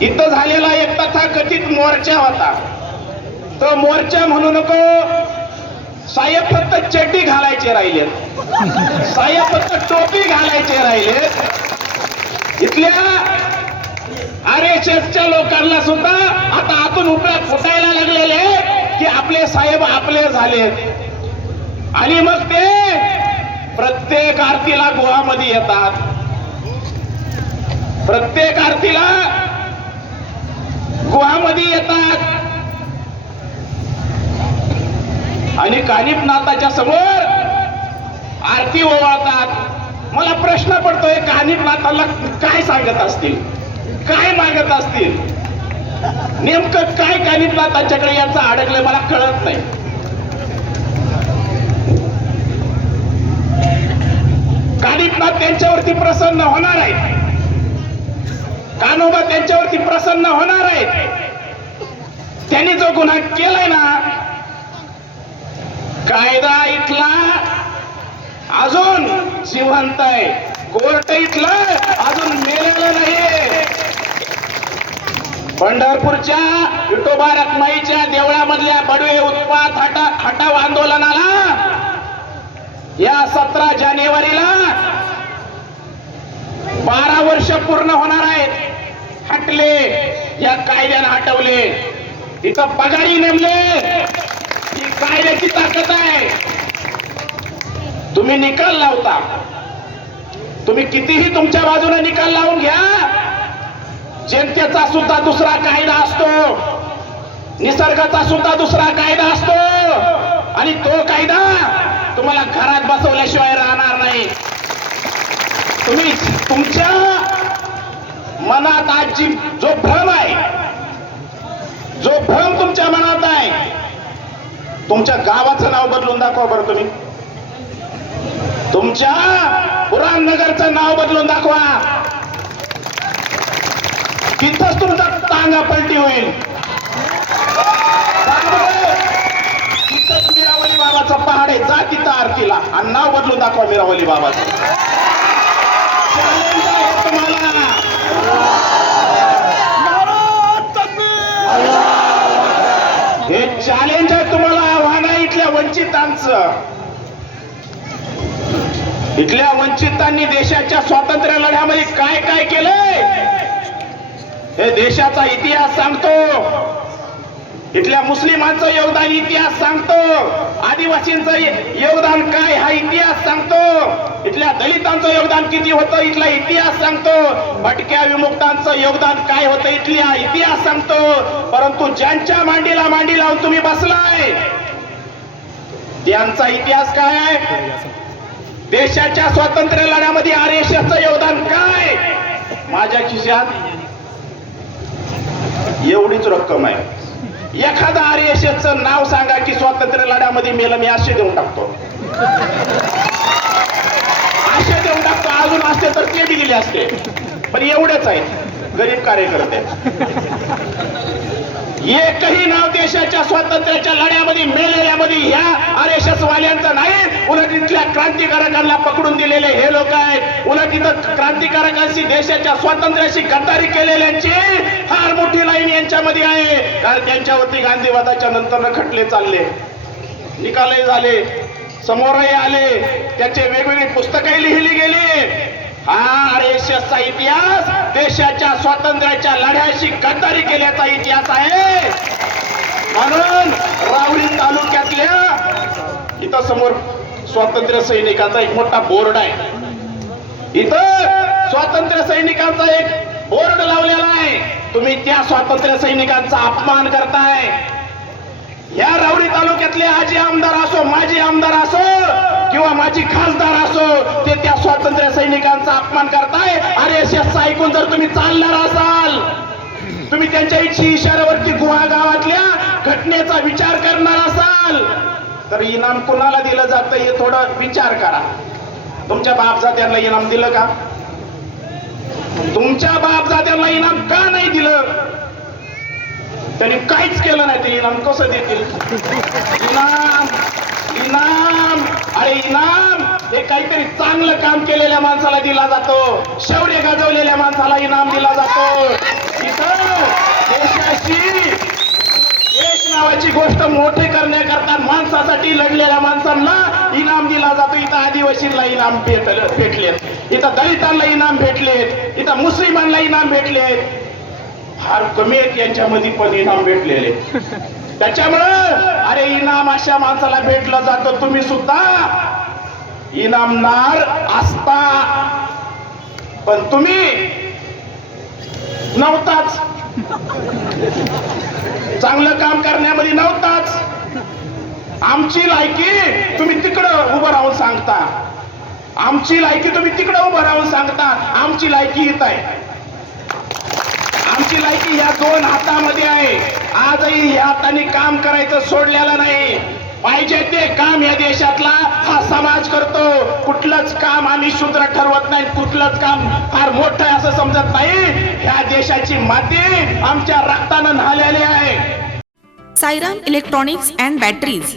इथं झालेला एक तथाकथित मोर्चा होता. तो मोर्चा म्हणू नको साहेब फक्त चड्डी घालायचे राहिले साहेब फक्त टोपी घालायचे राहिले इथल्या आर एस एसच्या लोकांना सुद्धा आता आतून उपळा फुटायला लागलेले की आपले साहेब आपले झाले आणि मग ते प्रत्येक आरतीला गोवामध्ये येतात. प्रत्येक आरतीला गुहामध्ये येतात. आणि कानिपनाथाच्या समोर आरती ओवाळतात. मला प्रश्न पडतोय कानिपनाथाला काय सांगत असतील? काय मागत असतील? नेमकं काय कानिपनाथांच्याकडे याचं अडकलंय मला कळत नाही. कानिपनाथ त्यांच्यावरती प्रसन्न होणार आहे कानोबा त्यांच्यावरती प्रसन्न होणार आहेत. त्यांनी जो गुन्हा केलाय ना कायदा इथला अजून जिवंत आहे. कोर्ट इथलं अजून मेलेलं नाहीये. पंढरपूरच्या विठोबा रखमाईच्या देवळामधल्या बडवे उत्पात हटा हटाव आंदोलनाला या सतरा जानेवारीला बारा वर्ष पूर्ण होणार आहेत या कायद्यानं हटवले. इथं पगारी नेमले. ही कायद्याची ताकद आहे. तुम्ही निकाल लावता. तुम्ही कितीही तुमच्या बाजूने निकाल लावून घ्या. जनतेचा सुद्धा दुसरा कायदा असतो. निसर्गाचा सुद्धा दुसरा कायदा असतो. आणि तो कायदा तुम्हाला घरात बसवल्याशिवाय राहणार नाही. तुम्ही तुमच्या मनात आजची जो भ्रम आहे जो भ्रम तुमच्या मनात आहे तुमच्या गावाचं नाव बदलून दाखवा बरं तुम्ही. तुमच्या पुराणनगरचं नाव बदलून दाखवा. तिथंच तुमचा तांगा पलटी होईल. तिथंच मिरावली बाबाचा पहाड आहे जा तिथं आरतीला. आणि नाव बदलून दाखवा मिरावली बाबाचं Challenge आहे तुम्हाला हे चॅलेंज आहे तुम्हाला आव्हान आहे इथल्या वंचितांचं इथल्या वंचितांनी देशाच्या स्वातंत्र्य लढ्यामध्ये काय काय केलंय? हे देशाचा इतिहास सांगतो. इथल्या मुस्लिमांचं योगदान इतिहास सांगतो. आदिवासींचं योगदान काय हा इतिहास सांगतो. इथल्या दलितांचं योगदान किती होतं इथला इतिहास सांगतो. भटक्या विमुक्तांचं योगदान काय होतं इथला इतिहास सांगतो. परंतु ज्यांच्या मांडीला मांडी लावून तुम्ही बसलाय त्यांचा इतिहास काय आहे? देशाच्या स्वातंत्र्य लढ्यामध्ये आर एस योगदान काय? माझ्या खिशात एवढीच रक्कम आहे. एखादा आर एस नाव सांगा की स्वातंत्र्य लढ्यामध्ये मेलं मी आशे देऊन टाकतो. आशे देऊन टाकतो अजून असते तर ते बी दिले असते. पण एवढेच आहे गरीब कार्यकर्ते. एकही नाव देशाच्या स्वातंत्र्याच्या लढ्यामध्ये मेलेल्यामध्ये ह्या आर एस एस वाल्यांचं नाही. उलट इथल्या क्रांतिकारकांना पकडून दिलेले हे लोक आहेत. उलट इथं क्रांतिकारकांशी देशाच्या स्वातंत्र्याशी गद्दारी केलेल्यांची फार मोठी लाईन यांच्यामध्ये आहे. कारण त्यांच्यावरती गांधीवादाच्या नंतर खटले चालले. निकालही झाले. समोरही आले. त्याचे वेगवेगळी पुस्तकही लिहिली गेली. हा आर एस चा इतिहास देशाच्या स्वातंत्र्याच्या लढ्याशी गद्दारी केल्याचा इतिहास आहे. म्हणून रावळी तालुक्यातल्या इथं समोर स्वातंत्र्य सैनिकांचा एक मोठा बोर्ड आहे. इथं स्वातंत्र्य सैनिकांचा एक बोर्ड लावलेला आहे. तुम्ही त्या स्वातंत्र्य सैनिकांचा अपमान करताय. या रावळी तालुक्यातले आजी आमदार असो माजी आमदार असो किंवा माझी खासदार असो ते त्या स्वातंत्र्य सैनिकांचा अपमान करताय. अरे एस ऐकून जर तुम्ही चालणार असाल तुम्ही त्यांच्या इच्छी इशाऱ्यावरती गुहा गावातल्या घटनेचा विचार करणार असाल तर इनाम कुणाला दिलं जातं हे थोडं विचार करा. तुमच्या बापजात्यांना इनाम दिलं का? तुमच्या बापजात्यांना इनाम का नाही दिलं? त्यांनी काहीच केलं नाही ते इनाम कसं देतील? इनाम इनाम अरे इनाम! हे काहीतरी चांगलं काम केलेल्या माणसाला दिला जातो. शेवडे गाजवलेल्या माणसाला इनाम दिला जातो. देशाशी देश नावाची गोष्ट मोठे करण्याकरता माणसासाठी लढलेल्या माणसांना इनाम दिला जातो. इथं आदिवासींना इनाम भेटले इथं दलितांना इनाम भेटलेत. इथं मुस्लिमांना इनाम भेटलेत. फार कमी आहेत यांच्यामध्ये पण इनाम भेटलेले. त्याच्यामुळं अरे इनाम अशा माणसाला भेटलं जातं तुम्ही सुद्धा इनामदार असता. पण तुम्ही नव्हताच. चांगलं काम करण्यामध्ये नव्हताच. आमची लायकी तुम्ही तिकडं उभं राहून सांगता. आमची लायकी तुम्ही तिकडं उभं राहून सांगता. आमची लायकी येत आहे. आमची लायकी या दोन हातामध्ये आहे. आजही ह्या हाताने काम करायचं सोडलेलं नाही. पाहिजे ते काम या देशातला हा समाज करतो. कुठलंच काम आम्ही शूद्र ठरवत नाही. कुठलंच काम फार मोठं आहे असं समजत नाही. ह्या देशाची माती आमच्या रक्तानं न्हालेली आहे. Sairam electronics and batteries.